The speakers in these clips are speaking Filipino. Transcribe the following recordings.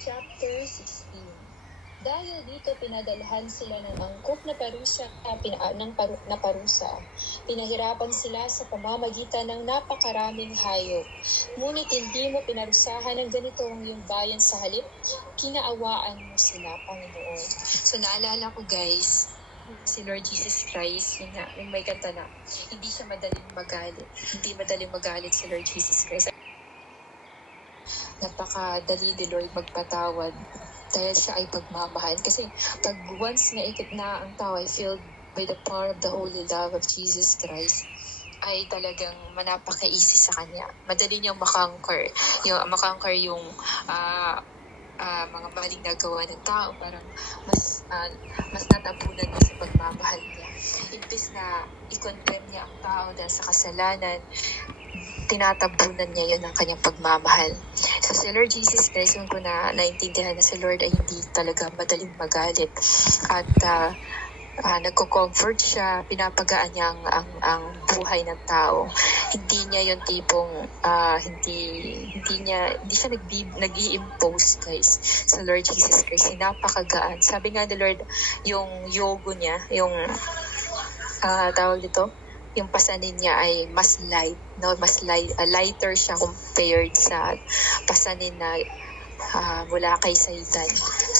Chapter 16 Dahil dito pinadalhan sila ng angkop na parusa, ah, pina, ah, ng paru, na parusa. Pinahirapan sila sa pamamagitan ng napakaraming hayop. Ngunit hindi mo pinarusahan ng ganito ang iyong bayan sa halip, kinaawaan mo sila, Panginoon. So naalala ko guys, si Lord Jesus Christ, yun nga, yung may kanta na, hindi siya madaling magalit. Hindi madaling magalit si Lord Jesus Christ napakadali ni Lord magpatawad dahil siya ay pagmamahal. Kasi pag once na ikit na ang tao ay filled by the power of the holy love of Jesus Christ, ay talagang manapaka-easy sa kanya. Madali niyang makonquer. Yung, makonquer yung ah, ah, mga maling nagawa ng tao. Parang mas, ah, mas natapunan niya sa pagmamahal niya. Imbis na i-condemn niya ang tao dahil sa kasalanan, tinatabunan niya yun ng kanyang pagmamahal. So si Lord Jesus Christ, yung ko na naintindihan na si Lord ay hindi talaga madaling magalit. At uh, nagko-comfort siya, pinapagaan niya ang, ang, ang buhay ng tao. Hindi niya yung tipong, ah, hindi, hindi niya, hindi siya nag nag impose guys, sa Lord Jesus Christ. Napakagaan. Sabi nga ni Lord, yung yogo niya, yung, ah, tawag dito, yung pasanin niya ay mas light, no? Mas light, ah, lighter siya compared sa pasanin na ah, mula kay Satan.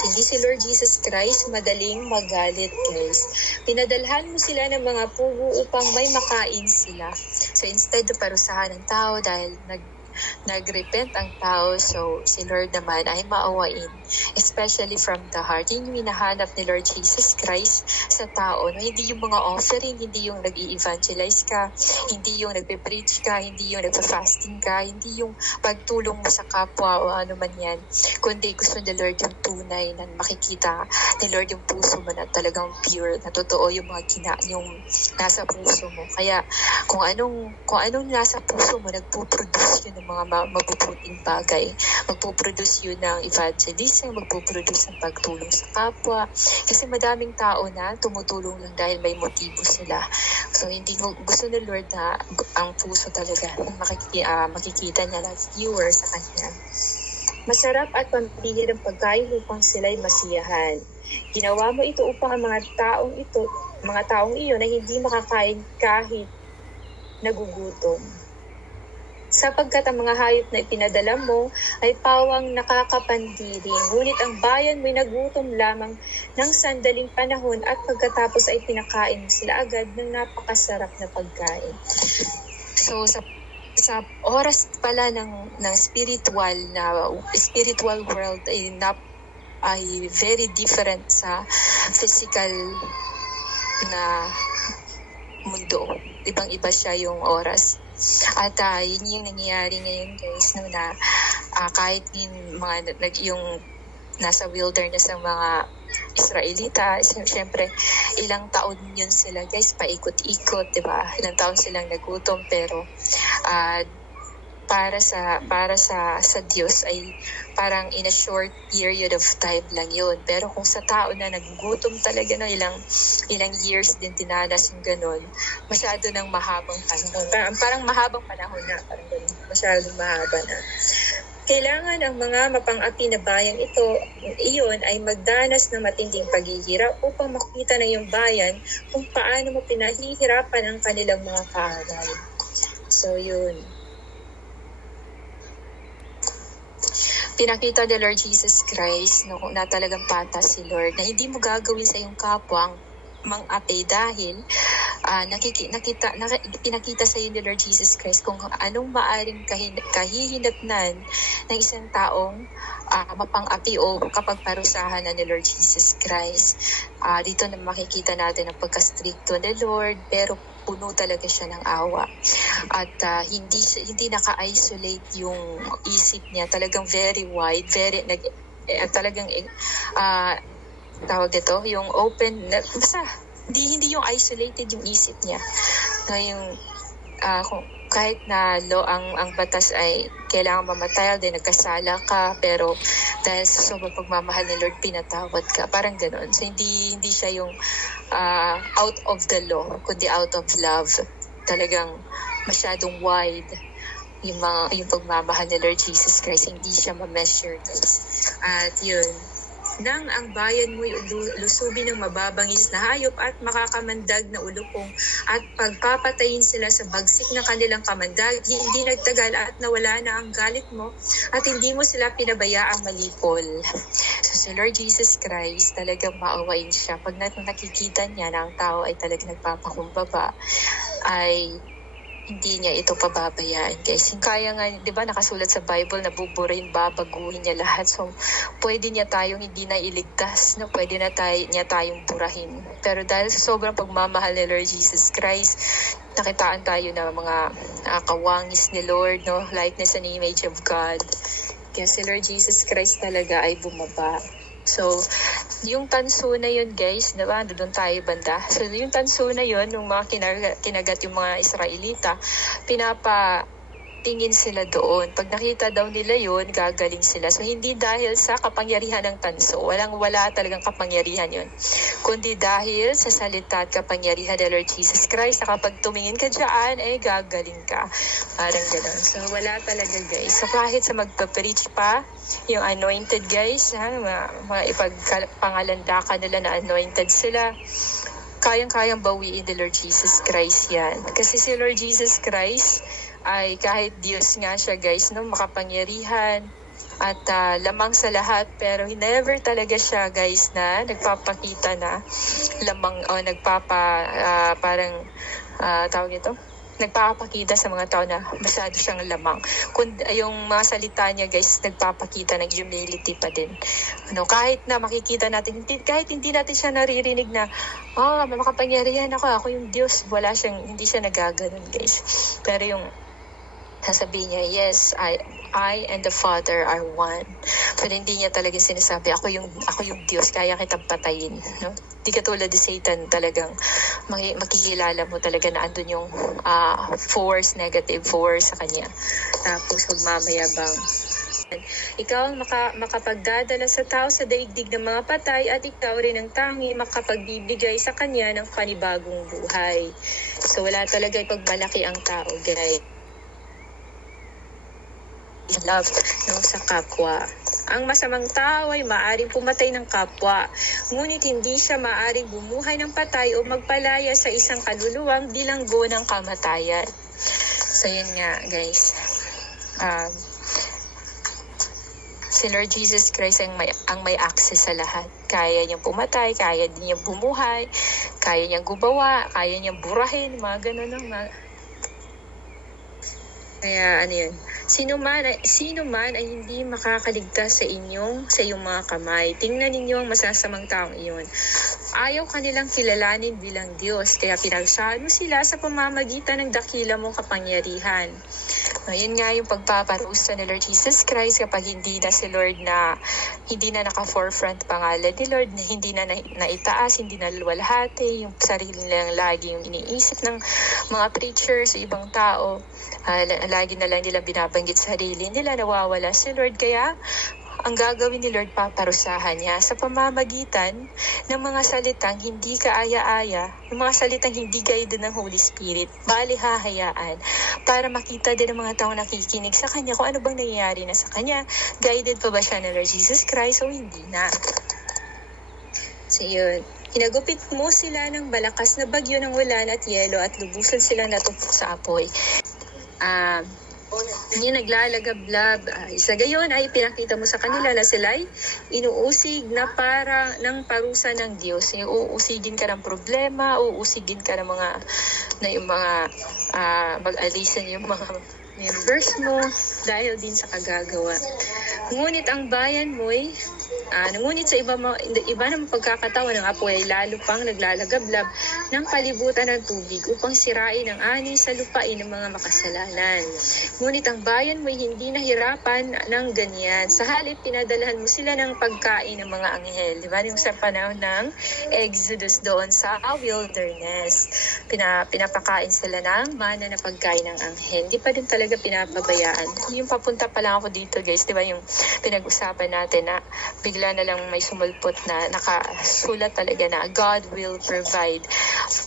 Hindi si Lord Jesus Christ madaling magalit, guys. Pinadalhan mo sila ng mga pugo upang may makain sila. So, instead parusahan ng tao dahil nag nag-repent ang tao, so si Lord naman ay maawain, especially from the heart. Yun yung hinahanap ni Lord Jesus Christ sa tao. No? Hindi yung mga offering, hindi yung nag evangelize ka, hindi yung nagpe-preach ka, hindi yung nagpa-fasting ka, hindi yung pagtulong mo sa kapwa o ano man yan, kundi gusto ni Lord yung tunay na makikita ni Lord yung puso mo na talagang pure, na totoo yung mga kina, yung nasa puso mo. Kaya kung anong, kung anong nasa puso mo, nagpo-produce yun ng mga ma- mabubuting bagay. Magpo-produce yun ng evangelism, magpo-produce ng pagtulong sa kapwa. Kasi madaming tao na tumutulong lang dahil may motibo sila. So, hindi gusto ni Lord na ang puso talaga makiki, ah, makikita niya like viewer sa kanya. Masarap at pambihirang pagkain upang sila'y masiyahan. Ginawa mo ito upang ang mga taong ito, mga taong iyon ay hindi makakain kahit nagugutom. Sapagkat ang mga hayop na ipinadala mo ay pawang nakakapandiri, ngunit ang bayan mo'y nagutom lamang ng sandaling panahon at pagkatapos ay pinakain sila agad ng napakasarap na pagkain. So sa sa oras pala ng ng spiritual na spiritual world ay nap ay very different sa physical na mundo. Ibang-iba siya yung oras. At ah, yun yung nangyayari ngayon guys, no, na ah, kahit yung mga nag, yung nasa wilderness ng mga Israelita, syempre ilang taon yun sila guys, paikot-ikot, di ba? Ilang taon silang nagutom pero ah, para sa para sa sa Diyos ay parang in a short period of time lang yun. Pero kung sa tao na nagugutom talaga na ilang ilang years din tinanas yung ganun, masyado ng mahabang panahon. Parang, parang mahabang panahon na, parang ganun. Masyadong mahaba na. Kailangan ang mga mapang-api na bayang ito, iyon ay magdanas ng matinding paghihirap upang makita ng iyong bayan kung paano mo pinahihirapan ang kanilang mga kaaway. So, yun. Pinakita ni Lord Jesus Christ no, na talagang patas si Lord na hindi mo gagawin sa iyong kapwa ang mang-ape dahil ah, nakiki, nakita, naka, pinakita sa iyo ni Lord Jesus Christ kung anong maaring kahin, kahihinatnan ng isang taong ah, mapang-api o kapag parusahan na ni Lord Jesus Christ. Ah, dito na makikita natin ang pagka-stricto ni Lord pero puno talaga siya ng awa. At ah, hindi hindi naka-isolate yung isip niya. Talagang very wide very nag eh, talagang ah, tawag dito yung open na, basta hindi hindi yung isolated yung isip niya. Na yung ah, kung kahit na law ang ang batas ay kailangan mamatay din nagkasala ka pero dahil sa sobrang pagmamahal ni Lord pinatawad ka. Parang ganoon so hindi hindi siya yung ah, out of the law kundi out of love. Talagang masyadong wide yung mga yung pagmamahal ni Lord Jesus Christ. Hindi siya ma-measure guys. At yun nang ang bayan mo'y lusubin ng mababangis na hayop at makakamandag na ulupong at pagpapatayin sila sa bagsik ng kanilang kamandag, hindi nagtagal at nawala na ang galit mo at hindi mo sila pinabayaang malipol. So si Lord Jesus Christ talagang maawain siya. Pag nakikita niya na ang tao ay talagang nagpapakumbaba, ay hindi niya ito pababayaan guys. Kaya nga, di ba nakasulat sa Bible na buburahin, babaguhin niya lahat. So, pwede niya tayong hindi na iligtas, no? pwede na tayo, niya tayong burahin. Pero dahil sa sobrang pagmamahal ni Lord Jesus Christ, nakitaan tayo ng mga ah, kawangis ni Lord, no? likeness and image of God. Kaya si Lord Jesus Christ talaga ay bumaba. So, yung tanso na yun guys, diba, doon tayo banda. So, yung tanso na yun, nung mga kinagat, kinagat yung mga Israelita, pinapa tingin sila doon. Pag nakita daw nila yun, gagaling sila. So, hindi dahil sa kapangyarihan ng tanso. Walang wala talagang kapangyarihan yun. Kundi dahil sa salita at kapangyarihan ng Lord Jesus Christ na kapag tumingin ka dyan, eh gagaling ka. Parang gano'n. So, wala talaga guys. So, kahit sa magpa-preach pa, yung anointed guys, ha, mga ipagpangalandakan nila na anointed sila, kayang-kayang bawiin ni Lord Jesus Christ yan. Kasi si Lord Jesus Christ ay kahit Diyos nga siya guys, no, makapangyarihan at ah, lamang sa lahat pero never talaga siya guys na nagpapakita na lamang o nagpapa ah, parang ah, tawag ito nagpapakita sa mga tao na masyado siyang lamang. Kung yung mga salita niya guys, nagpapakita ng humility pa din. Ano, kahit na makikita natin, hindi, kahit hindi natin siya naririnig na, oh, makapangyarihan ako, ako yung Diyos. Wala siyang, hindi siya nagaganon guys. Pero yung sasabihin niya, yes, I, I and the Father are one. Pero hindi niya talaga sinasabi, ako yung, ako yung Diyos, kaya kitang patayin. No? Di katulad ni Satan talagang maki- makikilala mo talaga na andun yung ah, force, negative force sa kanya. Tapos magmamayabang. Ikaw ang maka, makapagdadala sa tao sa daigdig ng mga patay at ikaw rin ang tangi makapagbibigay sa kanya ng panibagong buhay. So wala talaga pagmalaki ang tao, guys love no, sa kapwa. Ang masamang tao ay maaring pumatay ng kapwa, ngunit hindi siya maaring bumuhay ng patay o magpalaya sa isang kaluluwang bilanggo ng kamatayan. So yun nga guys. Um, si Lord Jesus Christ ang may, ang may access sa lahat. Kaya niyang pumatay, kaya din niyang bumuhay, kaya niyang gubawa, kaya niyang burahin, mga ganun ang mga... Kaya ano yun, sino man, sino man ay hindi makakaligtas sa inyong, sa iyong mga kamay. Tingnan ninyo ang masasamang taong iyon. Ayaw kanilang kilalanin bilang Diyos, kaya pinagsahan mo sila sa pamamagitan ng dakila mong kapangyarihan. Ngayon nga yung pagpaparusa ni Lord Jesus Christ kapag hindi na si Lord na hindi na naka-forefront pangalan ni Lord, na hindi na, na naitaas, hindi na luwalhati, yung sarili nilang lagi yung iniisip ng mga preachers, ibang tao, la- lagi na lang nila binabanggit sarili nila, nawawala si Lord. Kaya, ang gagawin ni Lord, paparusahan niya sa pamamagitan ng mga salitang hindi kaaya-aya, yung mga salitang hindi guided ng Holy Spirit, bali hahayaan, para makita din ng mga tao nakikinig sa Kanya kung ano bang nangyayari na sa Kanya. Guided pa ba siya ng Lord Jesus Christ o hindi na? So yun, hinagupit mo sila ng malakas na bagyo ng ulan at yelo at lubusan silang natupok sa apoy. Ah, hindi naglalagablab. Uh, sa gayon ay pinakita mo sa kanila na sila'y inuusig na para ng parusa ng Diyos. Yung uusigin ka ng problema, uusigin ka ng mga na yung mga ah, mag-alisan yung mga members mo dahil din sa kagagawa. Ngunit ang bayan mo'y Ah, ngunit sa iba, iba ng pagkakataon ng apoy ay lalo pang naglalagablab ng palibutan ng tubig upang sirain ang ani sa lupain ng mga makasalanan. Ngunit ang bayan mo'y hindi nahirapan ng ganyan. Sa halip, pinadalhan mo sila ng pagkain ng mga anghel. Di ba? Yung sa panahon ng Exodus doon sa wilderness. Pina, pinapakain sila ng mana na pagkain ng anghel. Hindi pa din talaga pinapabayaan. Yung papunta pa lang ako dito guys, di ba yung pinag-usapan natin na bigla bigla na lang may sumulpot na nakasulat talaga na God will provide.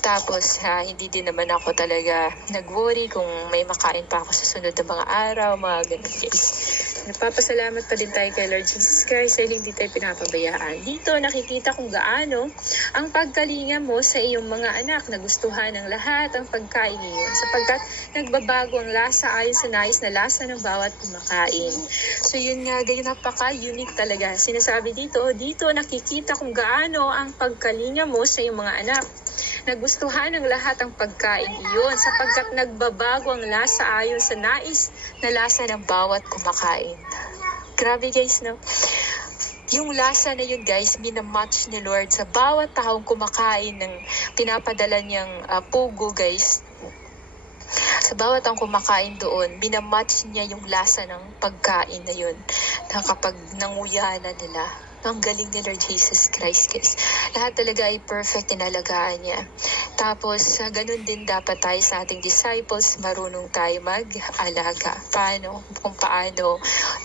Tapos ha, hindi din naman ako talaga nag-worry kung may makain pa ako sa sunod na mga araw, mga ganun guys. Nagpapasalamat pa din tayo kay Lord Jesus Christ dahil hindi tayo pinapabayaan. Dito nakikita kung gaano ang pagkalinga mo sa iyong mga anak na gustuhan ng lahat ang pagkain niyo sapagkat nagbabago ang lasa ayon sa nais na lasa ng bawat kumakain. So yun nga, ganyan napaka-unique talaga. Sinasabi dito, dito nakikita kung gaano ang pagkalinga mo sa iyong mga anak nagustuhan ng lahat ang pagkain iyon sapagkat nagbabago ang lasa ayon sa nais na lasa ng bawat kumakain. Grabe guys, no? Yung lasa na yun guys, minamatch ni Lord sa bawat taong kumakain ng pinapadala niyang ah, pugo guys. Sa bawat ang kumakain doon, minamatch niya yung lasa ng pagkain na yun. Na kapag nanguya na nila, ang galing ni Lord Jesus Christ, guys. Lahat talaga ay perfect inalagaan niya. Tapos, ganun din dapat tayo sa ating disciples, marunong tayo mag-alaga. Paano? Kung paano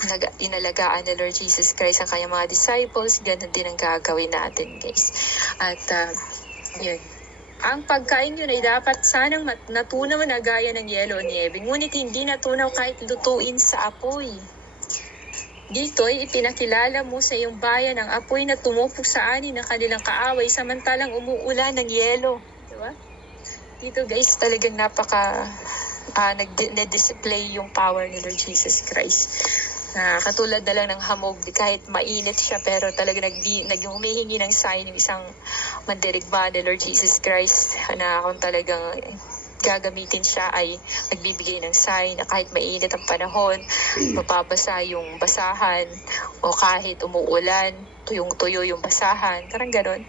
nag- inalagaan ni Lord Jesus Christ ang kanyang mga disciples, ganun din ang gagawin natin, guys. At, uh, yun. Ang pagkain yun ay dapat sanang natunaw na gaya ng yelo niebe, ngunit hindi natunaw kahit lutuin sa apoy. Dito'y ipinakilala mo sa iyong bayan ang apoy na tumupok sa ani ng kanilang kaaway samantalang umuulan ng yelo. Di ba? Dito guys, talagang napaka ah, nag-display yung power ni Lord Jesus Christ. Na katulad na lang ng hamog, kahit mainit siya pero talaga nag, nag humihingi ng sign yung isang mandirigma ni Lord Jesus Christ na kung talagang gagamitin siya ay nagbibigay ng sign na kahit mainit ang panahon, mapabasa yung basahan o kahit umuulan, tuyong-tuyo yung basahan, parang ganon.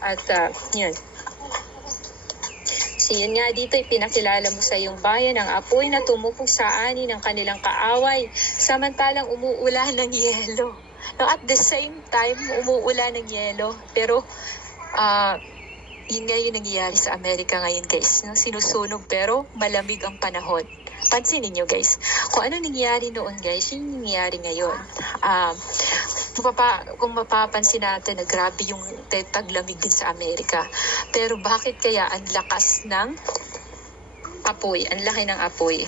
At uh, yun. So yun nga dito, ipinakilala mo sa iyong bayan ang apoy na tumupok sa ani ng kanilang kaaway, samantalang umuulan ng yelo. No, at the same time, umuulan ng yelo. Pero, ah, yun nga yung nangyayari sa Amerika ngayon guys. No? Sinusunog pero malamig ang panahon. Pansinin nyo guys. Kung ano nangyayari noon guys, yun nangyayari ngayon. Um, kung, papa, kung mapapansin natin na grabe yung taglamig din sa Amerika. Pero bakit kaya ang lakas ng apoy? Ang laki ng apoy.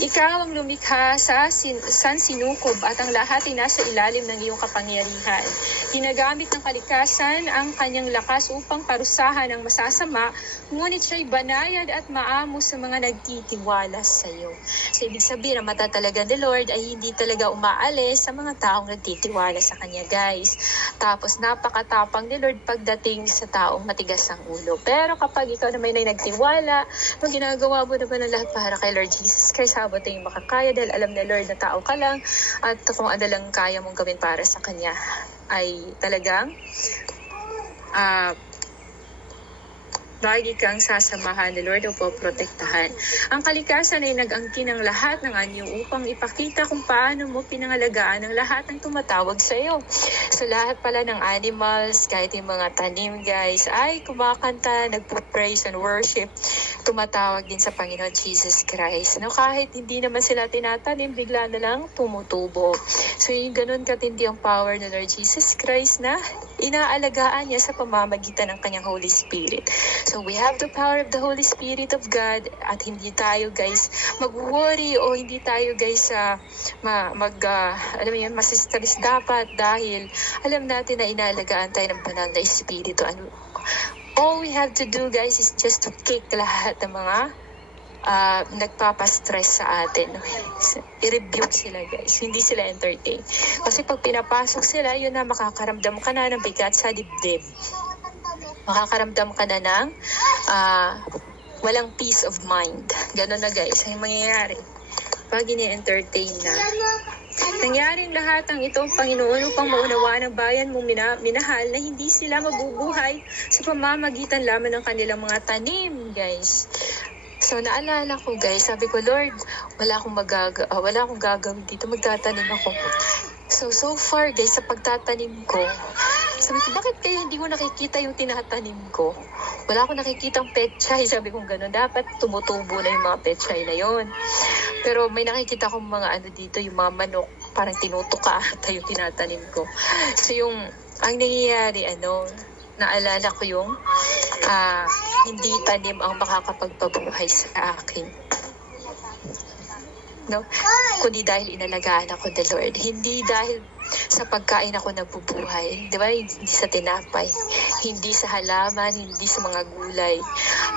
Ikaw ang lumikha sa sin- San Sinukob at ang lahat ay nasa ilalim ng iyong kapangyarihan. Ginagamit ng kalikasan ang kanyang lakas upang parusahan ang masasama, ngunit siya'y banayad at maamo sa mga nagtitiwala sa iyo. So, ibig sabihin, ang mata talaga ni Lord ay hindi talaga umaalis sa mga taong nagtitiwala sa kanya, guys. Tapos, napakatapang ni Lord pagdating sa taong matigas ang ulo. Pero kapag ikaw naman ay nagtiwala, ginagawa mo naman ang lahat para kay Lord Jesus Christ, habang yung makakaya dahil alam ni Lord na tao ka lang at kung ano lang kaya mong gawin para sa Kanya ay talagang ah Lagi kang sasamahan ni Lord o poprotektahan. Ang kalikasan ay nag-angkin ng lahat ng anyo upang ipakita kung paano mo pinangalagaan ang lahat ng tumatawag sa iyo. So lahat pala ng animals, kahit yung mga tanim guys, ay kumakanta, nagpo-praise and worship, tumatawag din sa Panginoon Jesus Christ. No, kahit hindi naman sila tinatanim, bigla na lang tumutubo. So yung ganun katindi ang power ng Lord Jesus Christ na inaalagaan niya sa pamamagitan ng kanyang Holy Spirit. So we have the power of the Holy Spirit of God at hindi tayo guys mag-worry o hindi tayo guys sa ma, mag ah, alam mo yun, masistress dapat dahil alam natin na inaalagaan tayo ng banal na espiritu. Ano, all we have to do guys is just to kick lahat ng mga ah, nagpapastress sa atin. I-rebuke sila guys. Hindi sila entertain. Kasi pag pinapasok sila, yun na makakaramdam ka na ng bigat sa dibdib makakaramdam ka na ng ah, walang peace of mind. Ganon na guys, ay mangyayari. Pag ini-entertain na. Nangyaring lahat ng ito, Panginoon, upang maunawaan ng bayan mong mina- minahal na hindi sila mabubuhay sa pamamagitan lamang ng kanilang mga tanim, guys. So naalala ko guys, sabi ko, Lord, wala akong magaga, ah, wala akong gagawin dito, magtatanim ako. So so far guys, sa pagtatanim ko, sabi ko, bakit kaya hindi ko nakikita yung tinatanim ko? wala akong nakikitang petchay. Sabi kong gano'n, dapat tumutubo na yung mga petchay na yon. Pero may nakikita kong mga ano dito, yung mga manok, parang tinutuka ata yung tinatanim ko. So yung, ang nangyayari, ano, naalala ko yung ah, hindi tanim ang makakapagpabuhay sa akin. No? Kundi dahil inalagaan ako the Lord. Hindi dahil sa pagkain ako nabubuhay. Di ba? Hindi sa tinapay. Hindi sa halaman. Hindi sa mga gulay.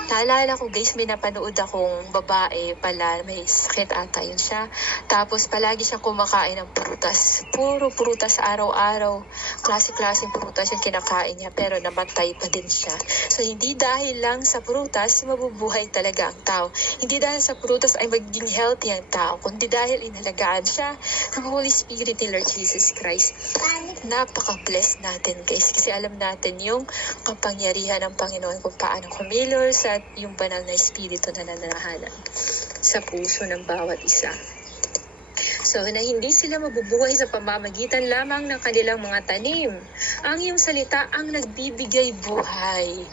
Naalala ko guys, may napanood akong babae pala. May sakit ata yun siya. Tapos palagi siyang kumakain ng prutas. Puro prutas araw-araw. Klase-klaseng prutas yung kinakain niya. Pero namatay pa din siya. So hindi dahil lang sa prutas, mabubuhay talaga ang tao. Hindi dahil sa prutas ay magiging healthy ang tao. Kundi dahil inalagaan siya ng Holy Spirit ni Lord Jesus Christ. Napaka-blessed natin guys. Kasi alam natin yung kapangyarihan ng Panginoon kung paano kumilos at yung banal na Espiritu na nananahalan sa puso ng bawat isa. So, na hindi sila mabubuhay sa pamamagitan lamang ng kanilang mga tanim. Ang iyong salita ang nagbibigay buhay.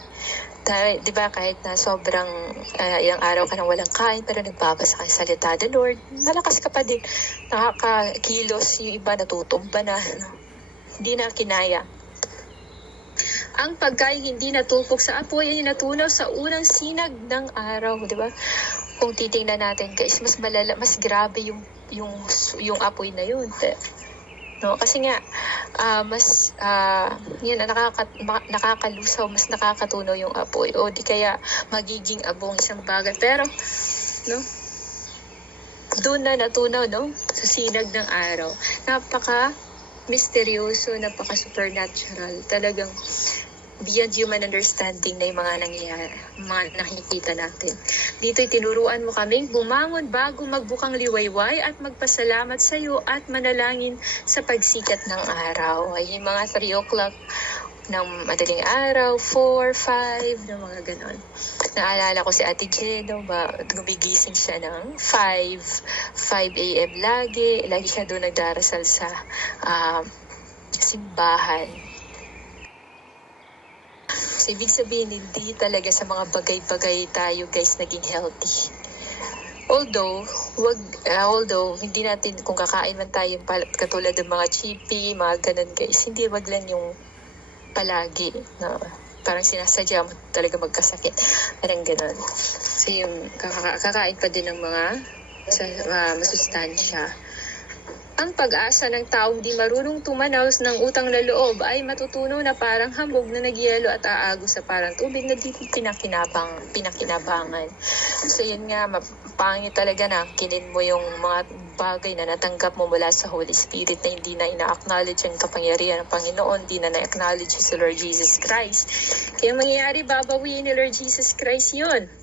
Dahil, di ba, kahit na sobrang ah, ilang araw ka nang walang kain, pero nagbabasa ka ng salita the Lord, malakas ka pa din. Nakakakilos, yung iba natutumba na. Hindi na kinaya. Ang pagkain hindi natupok sa apoy ay natunaw sa unang sinag ng araw, di ba? Kung titingnan natin guys, mas malala, mas grabe yung yung yung apoy na yun. No, kasi nga ah, mas ah, yun nakaka, nakakalusaw, mas nakakatunaw yung apoy o di kaya magiging abong isang bagay. Pero no, doon na natunaw no sa sinag ng araw. Napaka misteryoso, napaka supernatural. Talagang beyond human understanding na yung mga nangyayari, mga nakikita natin. Dito'y tinuruan mo kaming bumangon bago magbukang liwayway at magpasalamat sa iyo at manalangin sa pagsikat ng araw. Ay yung mga 3 o'clock ng madaling araw, 4, 5, ng mga ganon. Naalala ko si Ate Jeno, ba, gumigising siya ng 5, 5 a.m. lagi. Lagi siya doon nagdarasal sa ah, simbahan. So, ibig sabihin, hindi talaga sa mga bagay-bagay tayo guys naging healthy. Although, wag, ah, although, hindi natin, kung kakain man tayo katulad ng mga chippy, mga ganun guys, hindi wag lang yung palagi na parang sinasadya mo talaga magkasakit. Parang ganun. So, yung kaka- kakain pa din ng mga sa, ah, masustansya. Ang pag-asa ng taong di marunong tumanaw ng utang na loob ay matutunaw na parang hambog na nagyelo at aago sa parang tubig na di pinakinabang, pinakinabangan. So yun nga, mapangit talaga na kinin mo yung mga bagay na natanggap mo mula sa Holy Spirit na hindi na ina-acknowledge ang kapangyarihan ng Panginoon, hindi na na-acknowledge si Lord Jesus Christ. Kaya ang mangyayari, babawiin ni Lord Jesus Christ yun.